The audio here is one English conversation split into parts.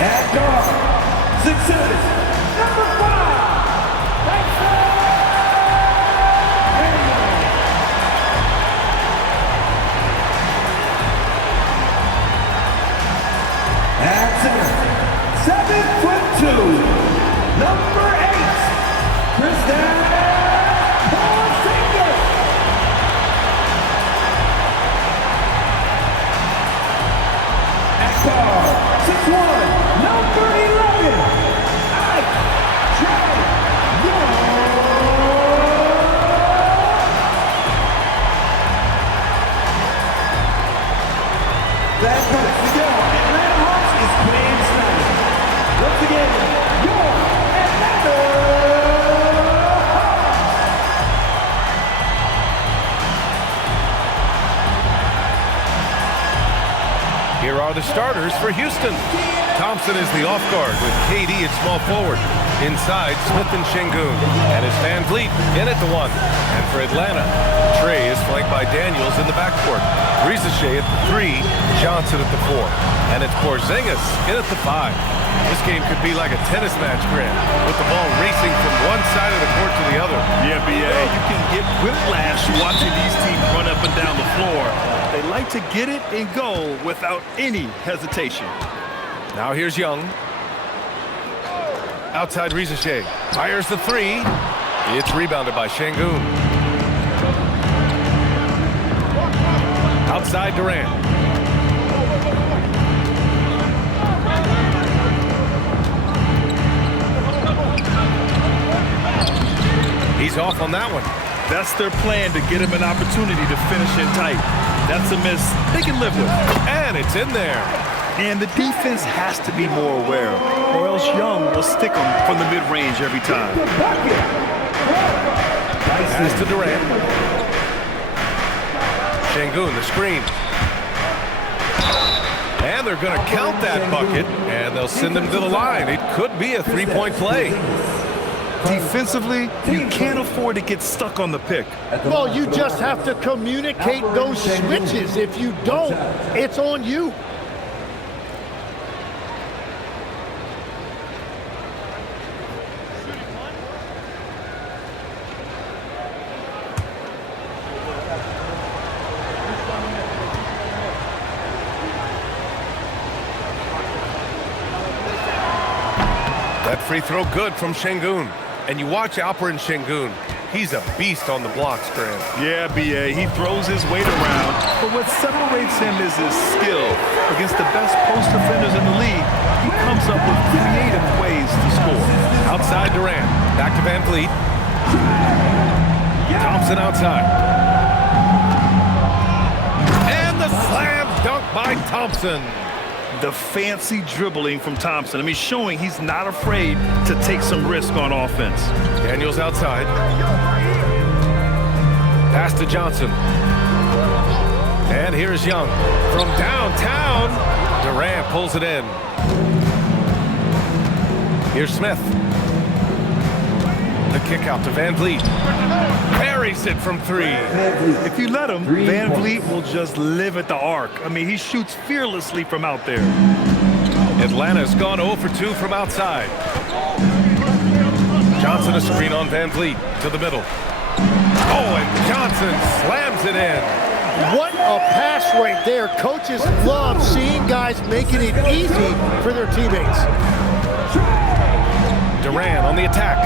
At guard, 6'7", number 5, at center, 7'2", number 8, Kristaps Porzingis. At guard, 6'1", number 11, Ike Young. That cuts the door. Atlanta Hawks is playing tonight. Once again, your Atlanta Hawks. Here are the starters for Houston. Thompson is the off guard with KD at small forward. Inside, Smith and Şengün. And it's Van Vliet in at the 1. And for Atlanta, Trey is flanked by Daniels in the backcourt. Risache at the 3, Johnson at the 4. And it's Porzingis in at the 5. This game could be like a tennis match, Grant, with the ball racing from one side of the court to the other. Yeah, BA, you can get whiplash watching these teams run up and down the floor. They like to get it and go without any hesitation. Now here's Young. Outside Risache. Fires the 3. It's rebounded by Şengün. Outside Durant. He's off on that one. That's their plan, to get him an opportunity to finish in tight. That's a miss they can live with. And it's in there. And the defense has to be more aware, or else Young will stick them from the mid-range every time. Pass to Durant. Şengün, the screen. And they're going to count that bucket, and they'll send him to the line. It could be a three-point play. Defensively, you can't afford to get stuck on the pick. Well, you just have to communicate those switches. If you don't, it's on you. That free throw good from Şengün. And you watch Alperen Şengün. He's a beast on the blocks, Grant. Yeah, BA, he throws his weight around, but what separates him is his skill. Against the best post defenders in the league, he comes up with creative ways to score. Outside Durant. Back to Van Vliet. Thompson outside. And the slam dunk by Thompson. The fancy dribbling from Thompson. I mean, showing he's not afraid to take some risk on offense. Daniels outside. Pass to Johnson. And here's Young. From downtown, Durant pulls it in. Here's Smith. The kick out to Van Vliet. Parries it from 3. If you let him, Van Vliet will just live at the arc. I mean, he shoots fearlessly from out there. Atlanta's gone 0 for 2 from outside. Johnson a screen on Van Vliet to the middle. Oh, and Johnson slams it in. What a pass right there. Coaches love seeing guys making it easy for their teammates. Durant on the attack.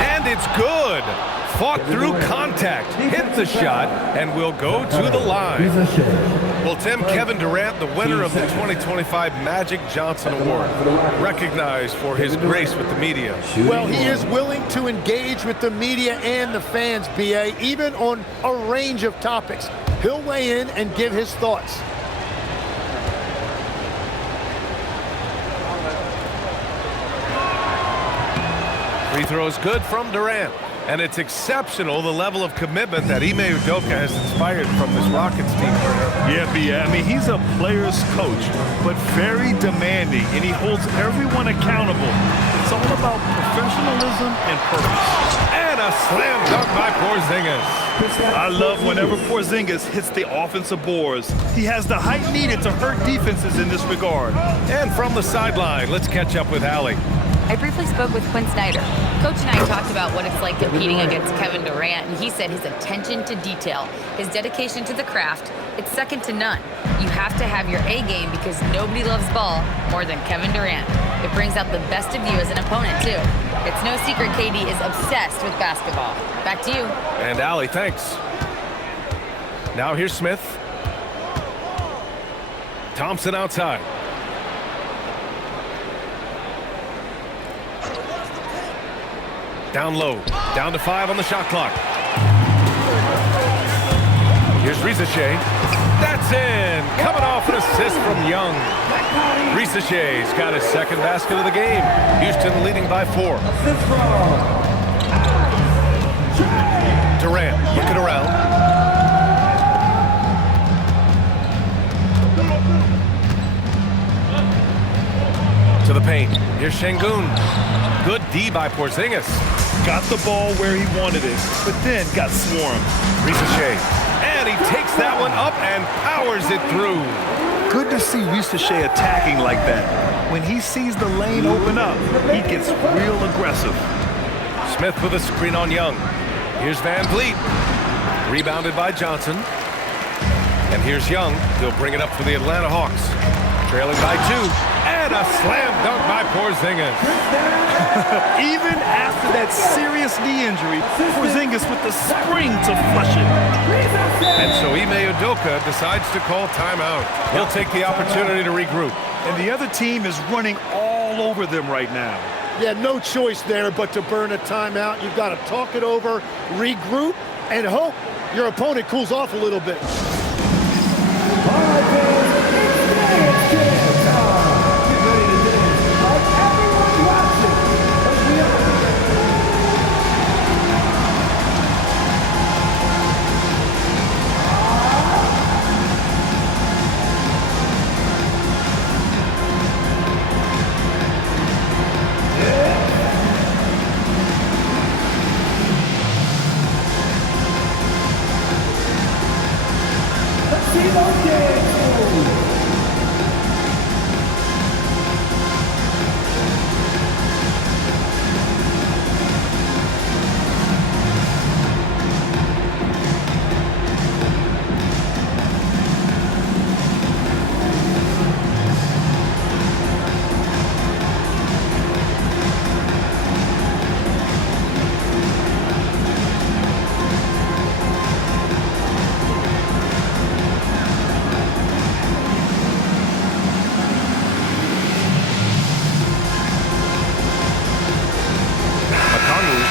And it's good. Fought through contact, hit the shot, and will go to the line. Well, Tim, Kevin Durant, the winner of the 2025 Magic Johnson Award, recognized for his grace with the media. Well, he is willing to engage with the media and the fans, BA, even on a range of topics. He'll weigh in and give his thoughts. Free throw is good from Durant. And it's exceptional, the level of commitment that Ime Udoka has inspired from this Rockets team. Yeah, I mean, he's a player's coach, but very demanding, and he holds everyone accountable. It's all about professionalism and purpose. And a slam dunk by Porzingis. I love whenever Porzingis hits the offensive boards. He has the height needed to hurt defenses in this regard. And from the sideline, let's catch up with Allie. I briefly spoke with Quinn Snyder. Coach and I talked about what it's like competing against Kevin Durant, and he said his attention to detail, his dedication to the craft, it's second to none. You have to have your A game because nobody loves ball more than Kevin Durant. It brings out the best of you as an opponent, too. It's no secret KD is obsessed with basketball. Back to you. And Allie, thanks. Now here's Smith. Thompson outside. Down low, down to 5 on the shot clock. Here's Risacher. That's in. Coming off an assist from Young. Risacher's got his second basket of the game. Houston leading by 4. Durant looking around. To the paint. Here's Şengün. Good D by Porzingis. Got the ball where he wanted it, but then got swarmed. Risacher. And he takes that one up and powers it through. Good to see Risacher attacking like that. When he sees the lane open up, he gets real aggressive. Smith with a screen on Young. Here's Van Vliet. Rebounded by Johnson. And here's Young. He'll bring it up for the Atlanta Hawks. Trailing by 2. And a slam dunk by Porzingis. Even after that serious knee injury, Porzingis with the spring to flush it. And so Ime Udoka decides to call timeout. He'll take the opportunity to regroup. And the other team is running all over them right now. Yeah, no choice there but to burn a timeout. You've got to talk it over, regroup, and hope your opponent cools off a little bit.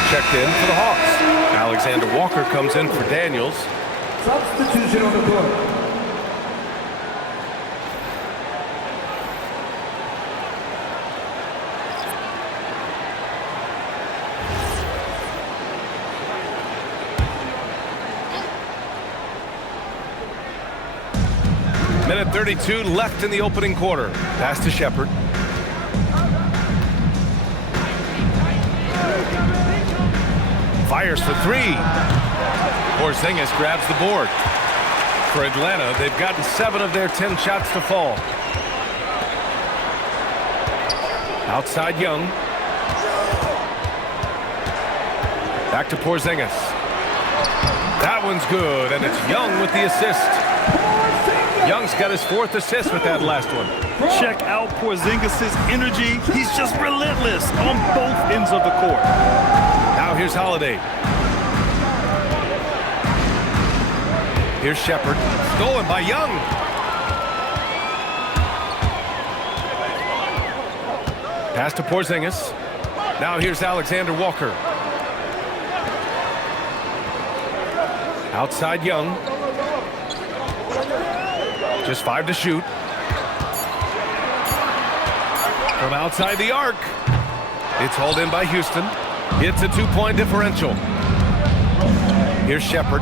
Checked in for the Hawks. Alexander Walker comes in for Daniels. Substitution on the court. Minute 32 left in the opening quarter. Pass to Shepard. Fires for 3. Porzingis grabs the board. For Atlanta, they've gotten 7 of their 10 shots to fall. Outside Young. Back to Porzingis. That one's good, and it's Young with the assist. Young's got his 4th assist with that last one. Check out Porzingis' energy. He's just relentless on both ends of the court. Now here's Holiday. Here's Shepard. Stolen by Young. Pass to Porzingis. Now here's Alexander Walker. Outside Young. Just 5 to shoot. From outside the arc. It's hauled in by Houston. It's a 2-point differential. Here's Shepard.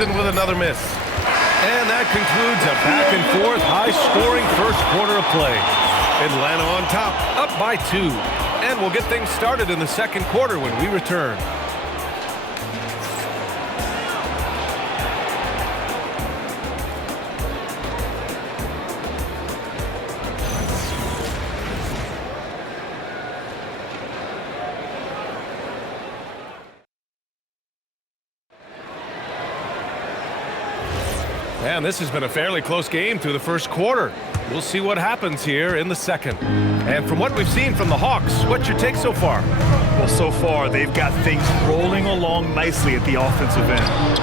Houston with another miss. And that concludes a back-and-forth, high-scoring first quarter of play. Atlanta on top, up by 2. And we'll get things started in the second quarter when we return. And this has been a fairly close game through the first quarter. We'll see what happens here in the second. And from what we've seen from the Hawks, what's your take so far? Well, so far, they've got things rolling along nicely at the offensive end.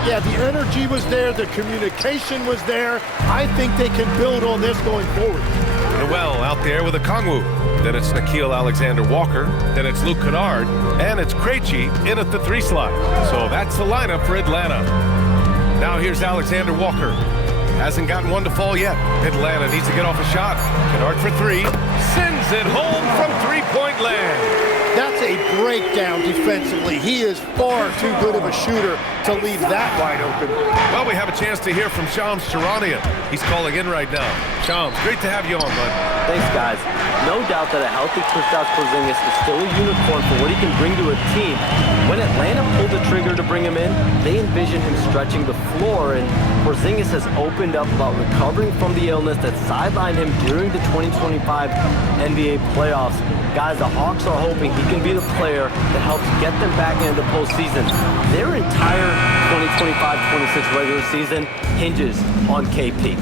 Yeah, the energy was there. The communication was there. I think they can build on this going forward. Noel out there with a Kongwu. Then it's Nickeil Alexander-Walker. Then it's Luke Kennard. And it's Krejci in at the 3 slot. So that's the lineup for Atlanta. Now here's Alexander-Walker. Hasn't gotten one to fall yet. Atlanta needs to get off a shot. Kennard for 3. Sends it home from three-point land. That's a breakdown defensively. He is far too good of a shooter to leave that wide open. Well, we have a chance to hear from Shams Charania. He's calling in right now. Shams, great to have you on, bud. Thanks, guys. No doubt that a healthy Kristaps Porzingis is still a unicorn for what he can bring to a team. When Atlanta pulled the trigger to bring him in, they envisioned him stretching the floor, and Porzingis has opened up about recovering from the illness that sidelined him during the 2025 NBA playoffs. Guys, the Hawks are hoping he can be the player that helps get them back into the postseason. Their entire 2025-26 regular season hinges on KP.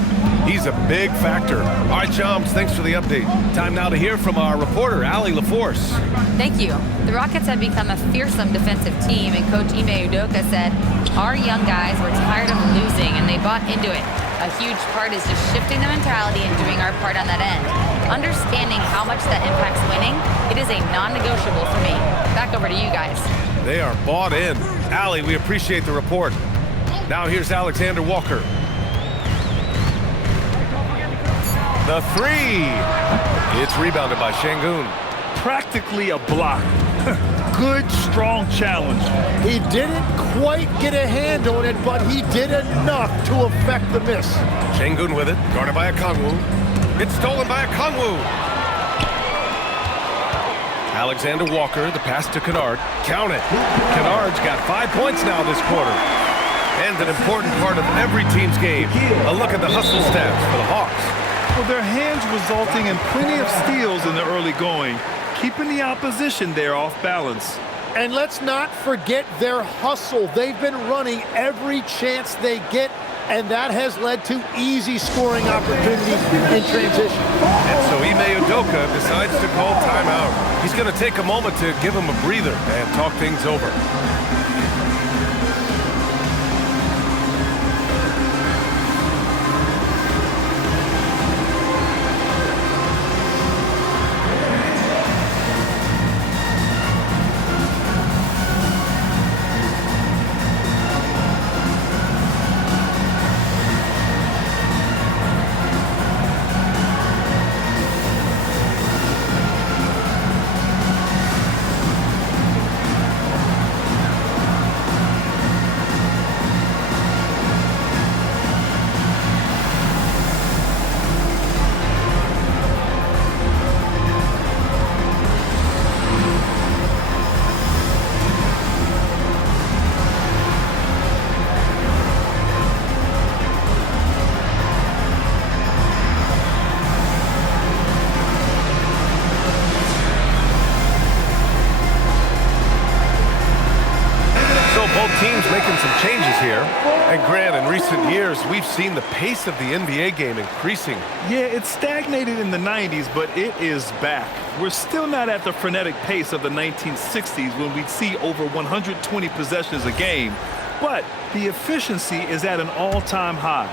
He's a big factor. All right, Shams, thanks for the update. Time now to hear from our reporter, Allie LaForce. Thank you. The Rockets have become a fearsome defensive team, and Coach Ime Udoka said, our young guys were tired of losing, and they bought into it. A huge part is just shifting the mentality and doing our part on that end. Understanding how much that impacts winning, it is a non-negotiable for me. Back over to you guys. They are bought in. Allie, we appreciate the report. Now here's Alexander-Walker. The 3. It's rebounded by Şengün. Practically a block. Good, strong challenge. He didn't quite get a hand on it, but he did enough to affect the miss. Şengün with it, guarded by a Kongwu. It's stolen by a Kongwu. Alexander-Walker, the pass to Kennard. Count it. Kennard's got 5 points now this quarter. And an important part of every team's game. A look at the hustle stats for the Hawks. Well, their hands resulting in plenty of steals in the early going, keeping the opposition there off balance. And let's not forget their hustle. They've been running every chance they get, and that has led to easy scoring opportunities in transition. And so Ime Udoka decides to call timeout. He's going to take a moment to give him a breather and talk things over. Teams making some changes here. And Grant, in recent years, we've seen the pace of the NBA game increasing. Yeah, it stagnated in the 90s, but it is back. We're still not at the frenetic pace of the 1960s when we'd see over 120 possessions a game, but the efficiency is at an all-time high.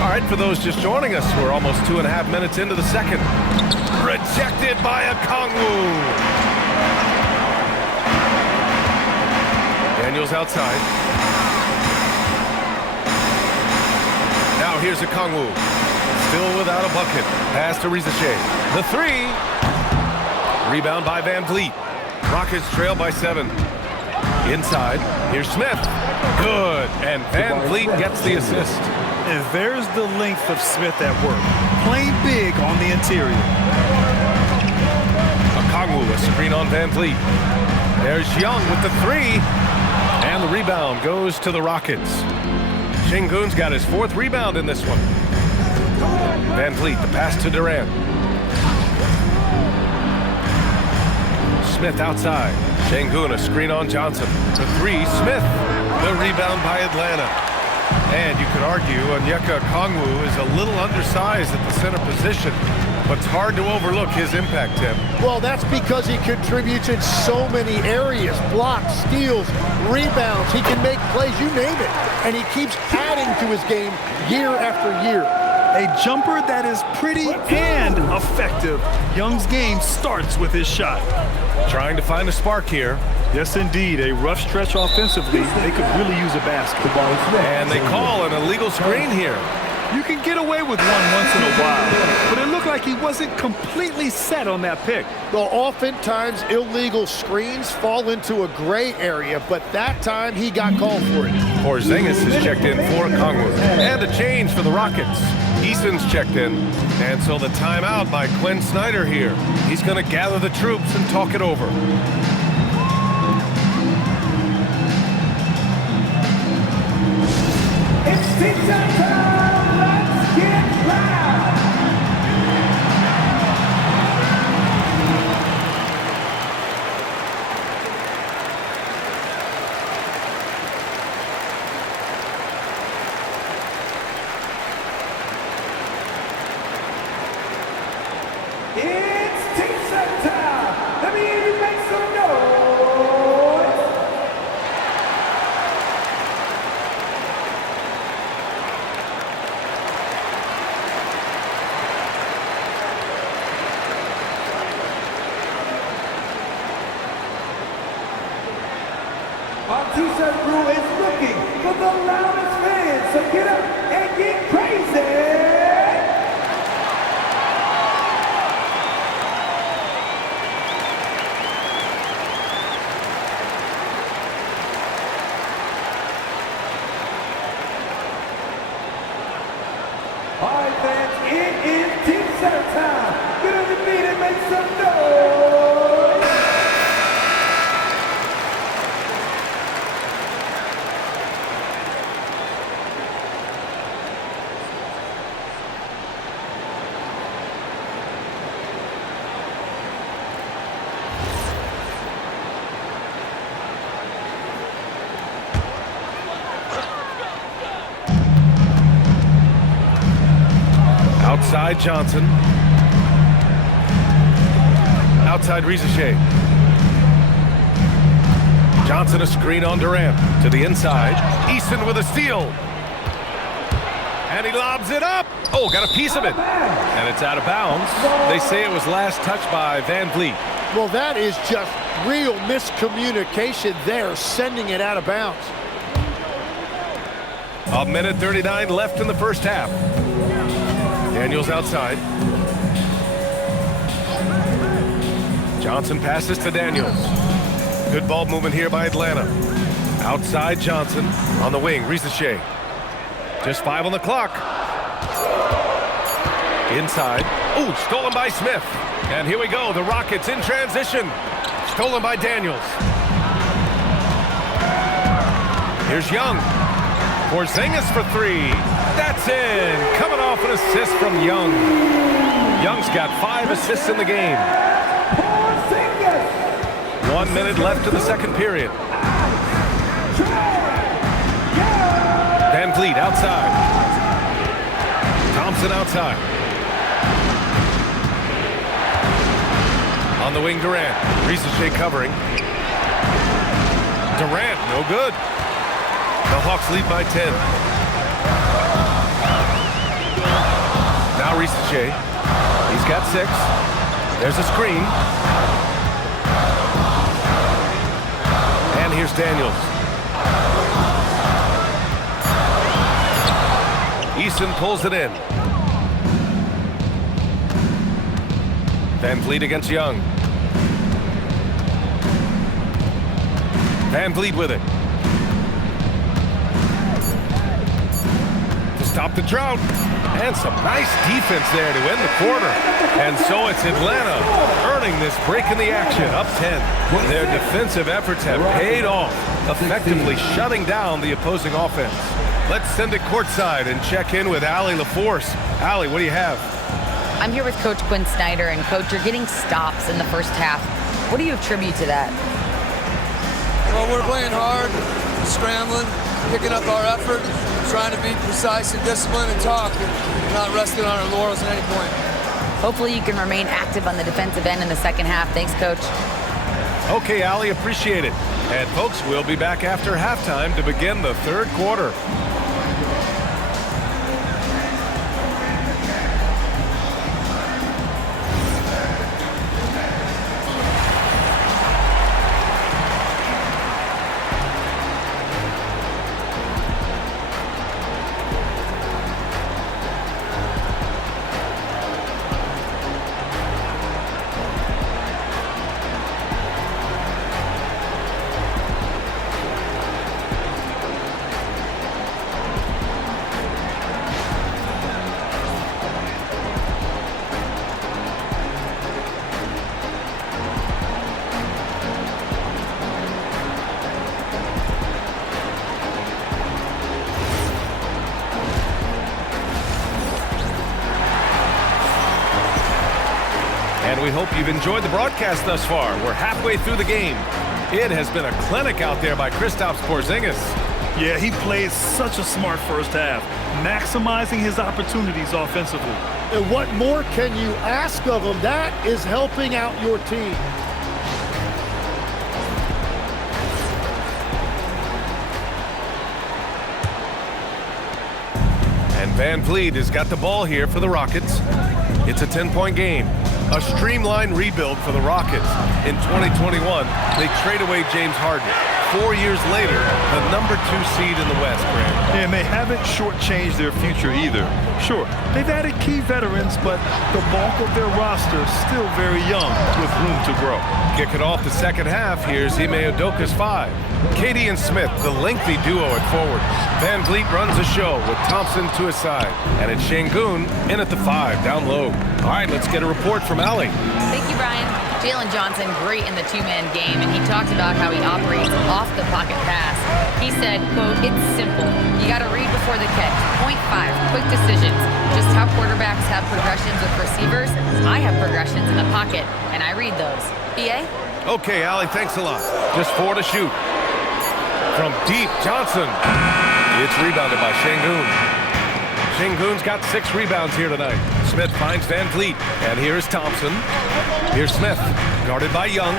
All right, for those just joining us, we're almost 2.5 minutes into the second. Rejected by a Kongwu. Daniels outside. Now here's a Kongwu. Still without a bucket. Pass to Rizache. The 3. Rebound by Van Vliet. Rockets trail by 7. Inside, here's Smith. Good, and Van Vliet gets the assist. And there's the length of Smith at work. Playing big on the interior. Okongwu, a screen on Van Vliet. There's Young with the three. And the rebound goes to the Rockets. Şengün's got his 4th rebound in this one. Van Vliet, the pass to Durant. Smith outside. Şengün, a screen on Johnson. The three, Smith. The rebound by Atlanta. And you could argue Onyeka Okongwu is a little undersized at the center position, but it's hard to overlook his impact, Tim. Well, that's because he contributes in so many areas. Blocks, steals, rebounds. He can make plays, you name it. And he keeps adding to his game year after year. A jumper that is pretty and effective. Young's game starts with his shot. Trying to find a spark here. Yes, indeed. A rough stretch offensively. They could really use a basket. And they call an illegal screen here. You can get away with one once in a while, but it looked like he wasn't completely set on that pick. Well, oftentimes illegal screens fall into a gray area, but that time he got called for it. Porzingis is checked in for Okongwu. And a change for the Rockets. Eason's checked in. And so the timeout by Quinn Snyder here. He's going to gather the troops and talk it over. It's team time. Let's get loud. It's team time. Let me hear you make some noise. Our T-shirt crew is looking for the loudest fans, so get up and get crazy! All right, fans, it is Team Center time. Get on your feet and make some noise! Outside Johnson. Outside Risacher. Johnson a screen on Durant. To the inside. Eason with a steal. And he lobs it up. Oh, got a piece of it. And it's out of bounds. They say it was last touched by Van Vliet. Well, that is just real miscommunication there, sending it out of bounds. A minute 39 left in the first half. Daniels outside. Johnson passes to Daniels. Good ball movement here by Atlanta. Outside Johnson on the wing. Risacher. Just 5 on the clock. Inside. Ooh, stolen by Smith. And here we go. The Rockets in transition. Stolen by Daniels. Here's Young. Porzingis for three. That's in. Coming off an assist from Young. Young's got 5 assists in the game. 1 minute left in the second period. Van Vliet outside. Thompson outside. On the wing, Durant. Risacher covering. Durant, no good. The Hawks lead by 10. Now Risacher. He's got 6. There's a screen. And here's Daniels. Eason pulls it in. Van Vliet against Young. Van Vliet with it. To stop the drought. And some nice defense there to end the quarter. And so it's Atlanta earning this break in the action, up 10. Their defensive efforts have paid off, effectively shutting down the opposing offense. Let's send it courtside and check in with Allie LaForce. Allie, what do you have? I'm here with Coach Quinn Snyder, and Coach, you're getting stops in the first half. What do you attribute to that? Well, we're playing hard, scrambling, picking up our effort, trying to be precise and disciplined and talk, and not resting on our laurels at any point. Hopefully you can remain active on the defensive end in the second half. Thanks, Coach. Okay, Allie, appreciate it. And folks, we'll be back after halftime to begin the third quarter. And we hope you've enjoyed the broadcast thus far. We're halfway through the game. It has been a clinic out there by Kristaps Porzingis. Yeah, he played such a smart first half, maximizing his opportunities offensively. And what more can you ask of him? That is helping out your team. And Van Vliet has got the ball here for the Rockets. It's a 10-point game. A streamlined rebuild for the Rockets. In 2021, they trade away James Harden. 4 years later, the number 2 seed in the West, Grant. And they haven't shortchanged their future either. Sure, they've added key veterans, but the bulk of their roster is still very young with room to grow. Kick it off the second half. Here's Ime Udoka's 5. Katie and Smith, the lengthy duo at forward. Van Vliet runs the show with Thompson to his side. And it's Şengün in at the 5, down low. All right, let's get a report from Allie. Thank you, Brian. Jalen Johnson, great in the two-man game, and he talked about how he operates off the pocket pass. He said, quote, "It's simple. You got to read before the catch. Point 5, quick decisions. Just how quarterbacks have progressions with receivers, I have progressions in the pocket, and I read those." BA? Okay, Allie, thanks a lot. Just 4 to shoot. From deep, Johnson. It's rebounded by Şengün. Şengün's got 6 rebounds here tonight. Smith finds Van Vliet, and here's Thompson. Here's Smith, guarded by Young.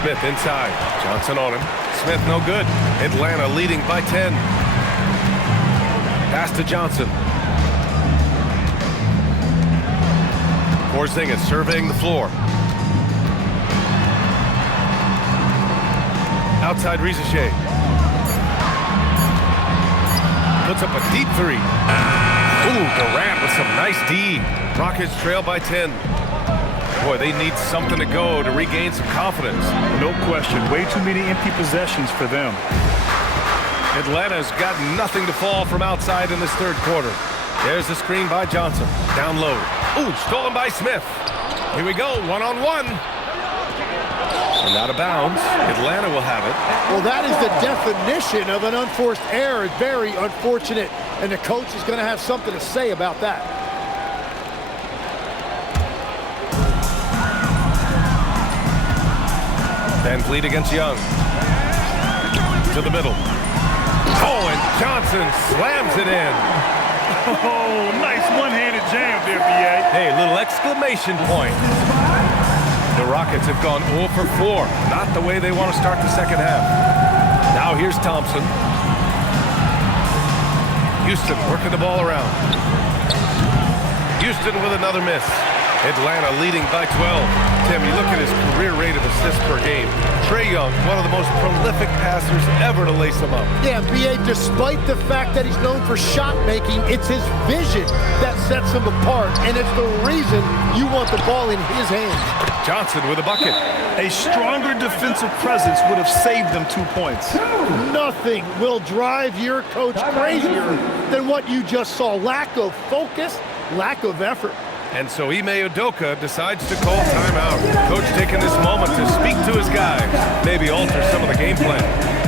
Smith inside. Johnson on him. Smith no good. Atlanta leading by 10. Pass to Johnson. Porzingis surveying the floor. Outside Rizachet. Puts up a deep 3. Ooh, Durant with some nice D. Rockets trail by 10. Boy, they need something to go to regain some confidence. No question, way too many empty possessions for them. Atlanta's got nothing to fall from outside in this third quarter. There's the screen by Johnson. Down low. Ooh, stolen by Smith. Here we go, one-on-one. And out of bounds. Atlanta will have it. Well, that is the definition of an unforced error. Very unfortunate. And the coach is going to have something to say about that. Van Vliet against Young. To the middle. Oh, and Johnson slams it in. Oh, nice one-handed jam there, B.A. Hey, little exclamation point. The Rockets have gone 0 for 4. Not the way they want to start the second half. Now here's Thompson. Houston working the ball around. Houston with another miss. Atlanta leading by 12. Tim, you look at his career rate of assists per game. Trae Young, one of the most prolific passers ever to lace him up. Yeah, B.A., despite the fact that he's known for shot making, it's his vision that sets him apart, and it's the reason you want the ball in his hands. Johnson with a bucket. A stronger defensive presence would have saved them 2 points. Nothing will drive your coach crazier than what you just saw. Lack of focus, lack of effort. And so Ime Udoka decides to call timeout. Coach taking this moment to speak to his guys, maybe alter some of the game plan.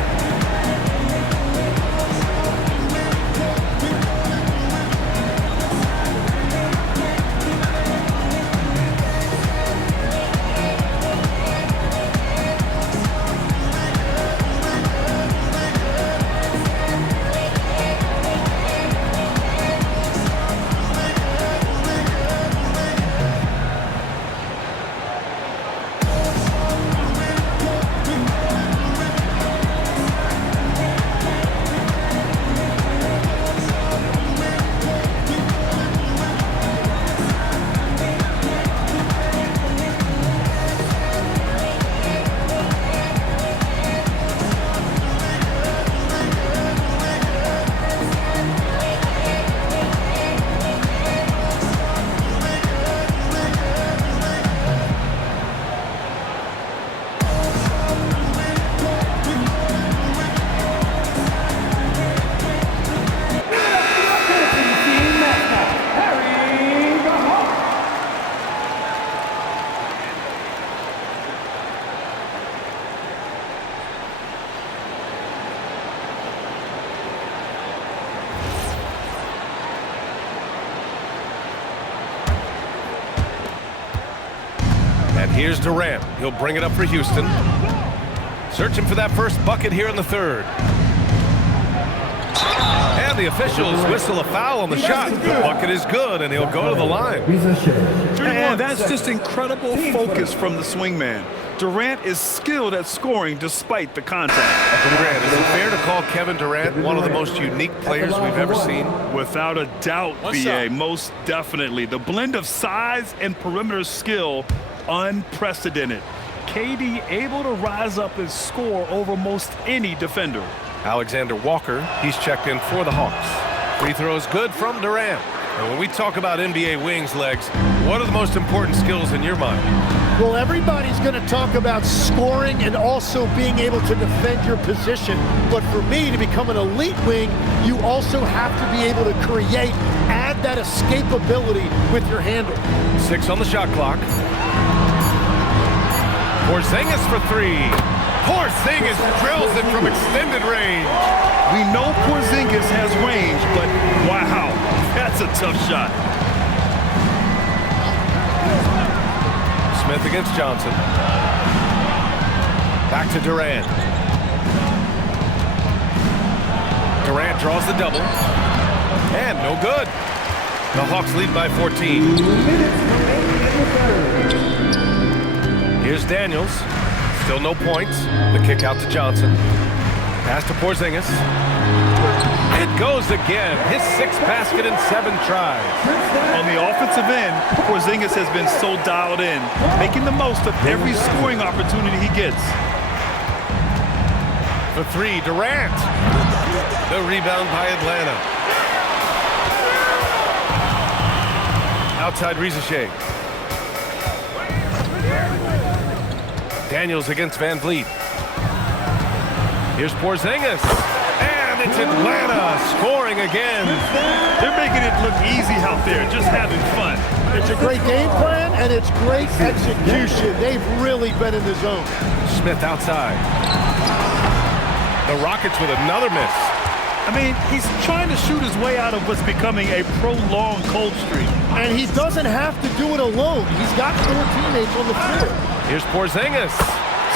And here's Durant. He'll bring it up for Houston. Searching for that first bucket here in the third. And the officials whistle a foul on the shot. The bucket is good, and he'll go to the line. And that's just incredible focus from the swingman. Durant is skilled at scoring despite the contact. Grant, is it fair to call Kevin Durant one of the most unique players we've ever seen? Without a doubt, B.A., most definitely. The blend of size and perimeter skill, unprecedented. KD able to rise up and score over most any defender. Alexander Walker, he's checked in for the Hawks. Free throws good from Durant. And when we talk about NBA wings, Legs, what are the most important skills in your mind? Well, everybody's going to talk about scoring and also being able to defend your position. But for me, to become an elite wing, you also have to be able to create, add that escapability with your handle. 6 on the shot clock. Porzingis for 3. Porzingis drills it from extended range. We know Porzingis has range, but wow, that's a tough shot. Smith against Johnson. Back to Durant. Durant draws the double. And no good. The Hawks lead by 14. Here's Daniels. Still no points. The kick out to Johnson. Pass to Porzingis. It goes again. His 6th basket in 7 tries. On the offensive end, Porzingis has been so dialed in, making the most of every scoring opportunity he gets. For 3, Durant. The rebound by Atlanta. Outside Rizachet. Daniels against Van Vliet. Here's Porzingis. And it's Atlanta scoring again. They're making it look easy out there, just having fun. It's a great game plan, and it's great execution. They've really been in the zone. Smith outside. The Rockets with another miss. I mean, he's trying to shoot his way out of what's becoming a prolonged cold streak. And he doesn't have to do it alone. He's got 4 teammates on the floor. Here's Porzingis.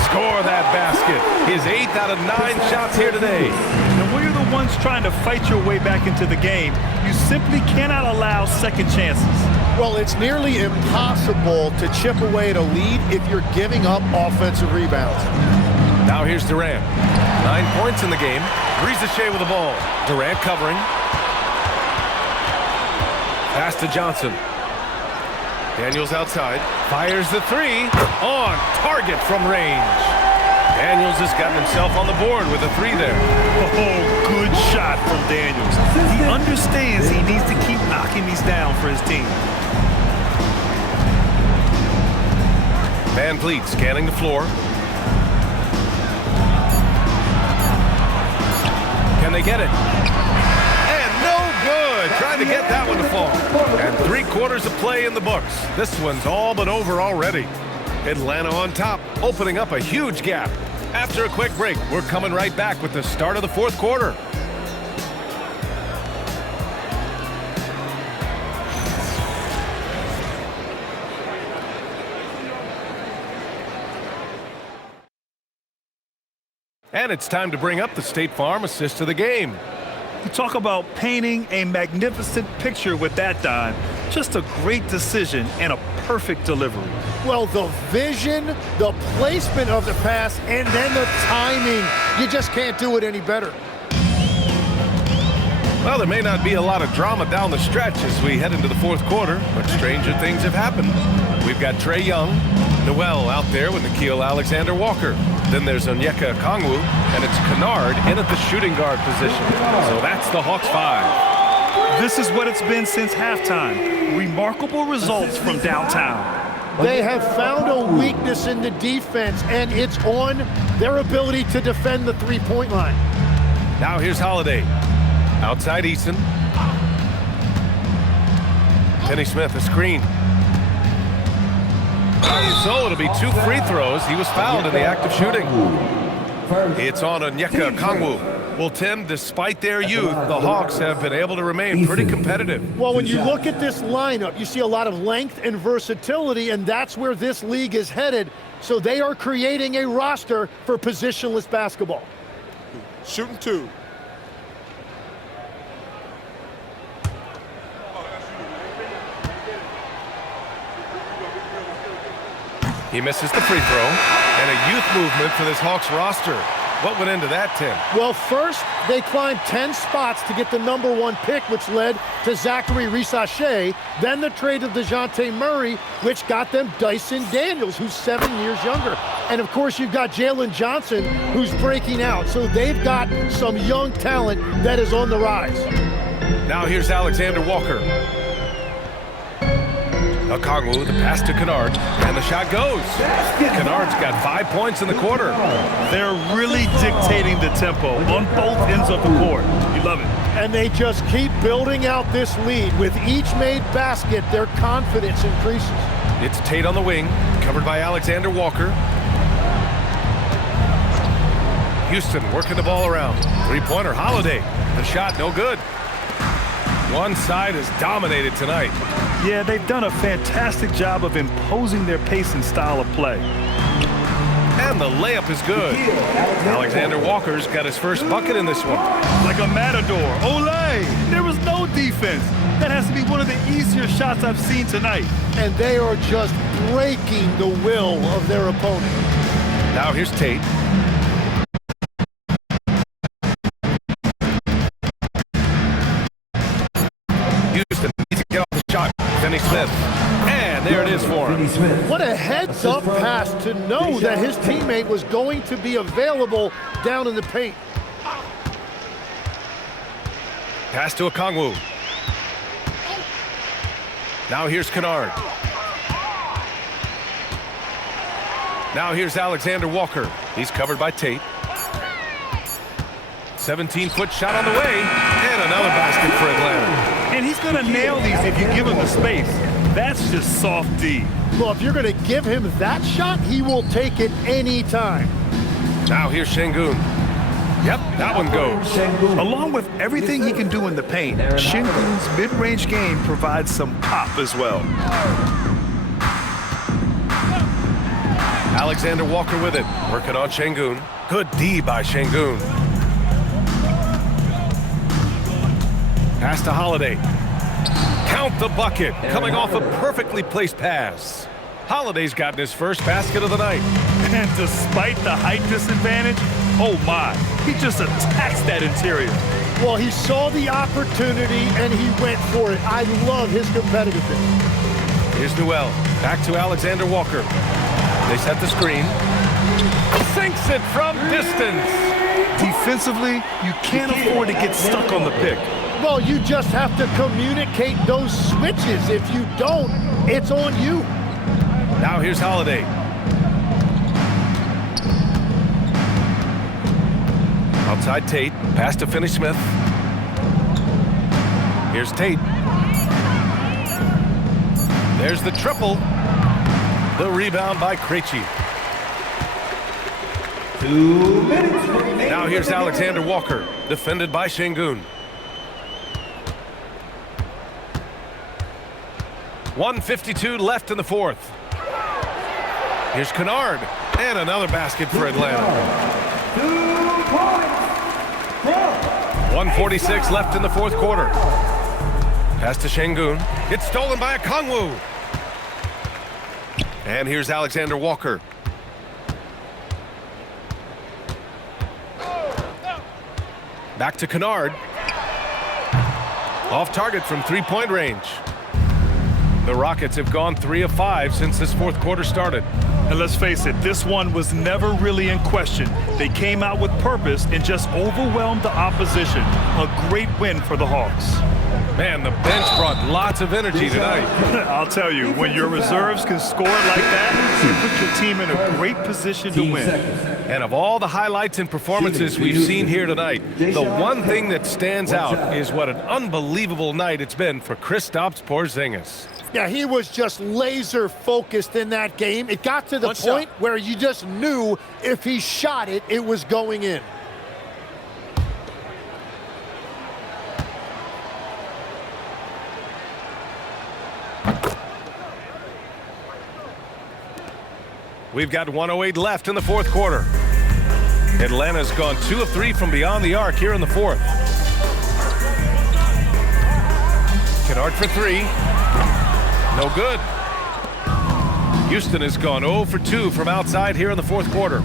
Score that basket. His 8th out of 9 shots here today. And when you're the ones trying to fight your way back into the game, you simply cannot allow second chances. Well, it's nearly impossible to chip away at a lead if you're giving up offensive rebounds. Now here's Durant. 9 points in the game. Rizachet with the ball. Durant covering. Pass to Johnson. Daniels outside, fires the three, on target from range. Daniels has gotten himself on the board with a three there. Oh, good shot from Daniels. He understands he needs to keep knocking these down for his team. Van Vliet scanning the floor. Can they get it? And no good. Trying to get that one to fall. And 3/4 of play in the books. This one's all but over already. Atlanta on top, opening up a huge gap. After a quick break, we're coming right back with the start of the 4th quarter. And it's time to bring up the State Farm assist of the game. You talk about painting a magnificent picture with that dime. Just a great decision and a perfect delivery. Well, the vision, the placement of the pass, and then the timing. You just can't do it any better. Well, there may not be a lot of drama down the stretch as we head into the 4th quarter, but stranger things have happened. We've got Trae Young, Noel out there with Nickeil Alexander-Walker. Then there's Onyeka Okongwu, and it's Kennard in at the shooting guard position. So that's the Hawks 5. This is what it's been since halftime. Remarkable results from downtown. They have found a weakness in the defense, and it's on their ability to defend the three-point line. Now here's Holiday. Outside Eason. Kenny Smith, a screen. So it'll be 2 free throws. He was fouled in the act of shooting. It's on Onyeka Okongwu. Well, Tim, despite their youth, the Hawks have been able to remain pretty competitive. Well, when you look at this lineup, you see a lot of length and versatility, and that's where this league is headed. So they are creating a roster for positionless basketball. Shooting 2. He misses the free throw, and a youth movement for this Hawks roster. What went into that, Tim? Well, first, they climbed 10 spots to get the #1 pick, which led to Zachary Risacher. Then the trade of DeJounte Murray, which got them Dyson Daniels, who's 7 years younger. And, of course, you've got Jalen Johnson, who's breaking out. So they've got some young talent that is on the rise. Now here's Alexander Walker. Okongwu, the pass to Kennard, and the shot goes. Kennard's got 5 points in the quarter. They're really dictating the tempo on both ends of the court. You love it. And they just keep building out this lead. With each made basket, their confidence increases. It's Tate on the wing, covered by Alexander Walker. Houston working the ball around. Three-pointer, Holiday. The shot, no good. One side is dominated tonight. Yeah, they've done a fantastic job of imposing their pace and style of play. And the layup is good. Alexander Walker's got his first bucket in this one. Like a matador. Olay! There was no defense. That has to be one of the easier shots I've seen tonight. And they are just breaking the will of their opponent. Now here's Tate. Houston needs to get off the shot. Kenny Smith. And there it is for him. What a heads-up pass to know that his teammate was going to be available down in the paint. Pass to Okongwu. Now here's Kennard. Now here's Alexander Walker. He's covered by Tate. 17-foot shot on the way. And another basket for Atlanta. And he's going to nail these if you give him the space. That's just soft D. Well, if you're going to give him that shot, he will take it anytime. Now here's Sengun. Yep, that one goes. Along with everything he can do in the paint, Sengun's mid-range game provides some pop as well. Alexander Walker with it, working on Sengun. Good D by Sengun. Pass to Holiday. Count the bucket, coming off a perfectly placed pass. Holiday's gotten his first basket of the night. And despite the height disadvantage, oh my, he just attacks that interior. Well, he saw the opportunity and he went for it. I love his competitiveness. Here's Newell. Back to Alexander Walker. They set the screen. Sinks it from distance. Defensively, you can't afford to get stuck on the pick. Well, you just have to communicate those switches. If you don't, it's on you. Now here's Holiday. Outside Tate. Pass to Finney-Smith. Here's Tate. There's the triple. The rebound by Krejci. 2 minutes remaining. Now here's Alexander Walker, defended by Şengün. 1:52 left in the fourth. Here's Kennard, and another basket for Atlanta. 2 points. 1:46 left in the fourth quarter. Pass to Şengün. It's stolen by Okongwu. And here's Alexander Walker. Back to Kennard. Off target from three-point range. The Rockets have gone 3 of 5 since this fourth quarter started. And let's face it, this one was never really in question. They came out with purpose and just overwhelmed the opposition. A great win for the Hawks. Man, the bench brought lots of energy tonight. I'll tell you, when your reserves can score like that, you put your team in a great position to win. And of all the highlights and performances we've seen here tonight, the one thing that stands out is what an unbelievable night it's been for Kristaps Porzingis. Yeah, he was just laser focused in that game. It got to the One point shot. where you just knew if he shot it, it was going in. We've got 1:08 left in the fourth quarter. Atlanta's gone 2 of 3 from beyond the arc here in the fourth. Kennard for 3. No good. Houston has gone 0 for 2 from outside here in the fourth quarter.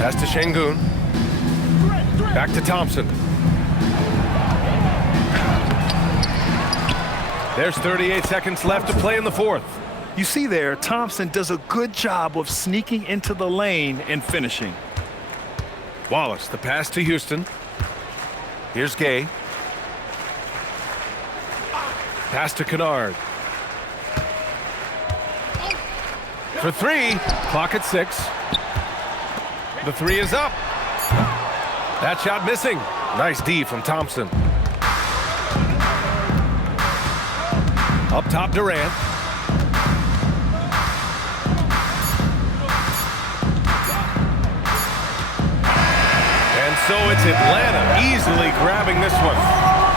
Pass to Şengün. Back to Thompson. There's 38 seconds left to play in the fourth. You see there, Thompson does a good job of sneaking into the lane and finishing. Wallace, the pass to Houston. Here's Gay. Pass to Kennard. For 3, clock at 6. The 3 is up. That shot missing. Nice D from Thompson. Up top, Durant. And so it's Atlanta easily grabbing this one,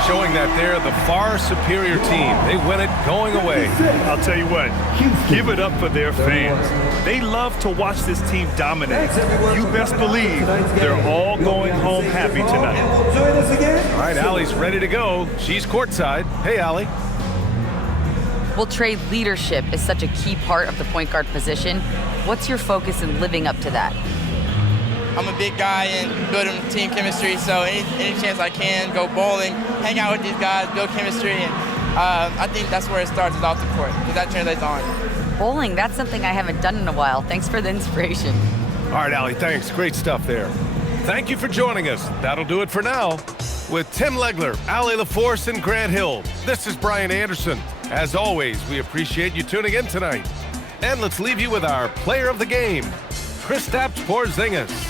showing that they're the far superior team. They win it going away. I'll tell you what, give it up for their fans. They love to watch this team dominate. You best believe they're all going home happy tonight. And will join us again. All right, Allie's ready to go. She's courtside. Hey, Allie. Well, Trey, leadership is such a key part of the point guard position. What's your focus in living up to that? I'm a big guy and building team chemistry, so any chance I can, go bowling, hang out with these guys, build chemistry, and I think that's where it starts, is off the court, because that translates on. Bowling, that's something I haven't done in a while. Thanks for the inspiration. All right, Allie, thanks. Great stuff there. Thank you for joining us. That'll do it for now. With Tim Legler, Allie LaForce, and Grant Hill, this is Brian Anderson. As always, we appreciate you tuning in tonight. And let's leave you with our player of the game, Kristaps Porzingis.